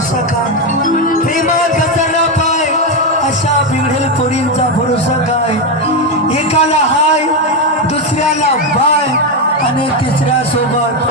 भरोसा काय प्रेमात गजाला पाय अशा बिघडेल पोरींचा भरोसा काय? एकाला हाय दुसऱ्याला बाय आणि तिसऱ्या सोबत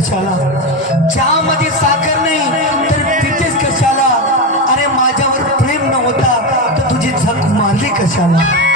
कशाला? चहामध्ये साखर नाही तर तिथेच कशाला? अरे माझ्यावर प्रेम नव्हता तर तुझी झक मारली कशाला?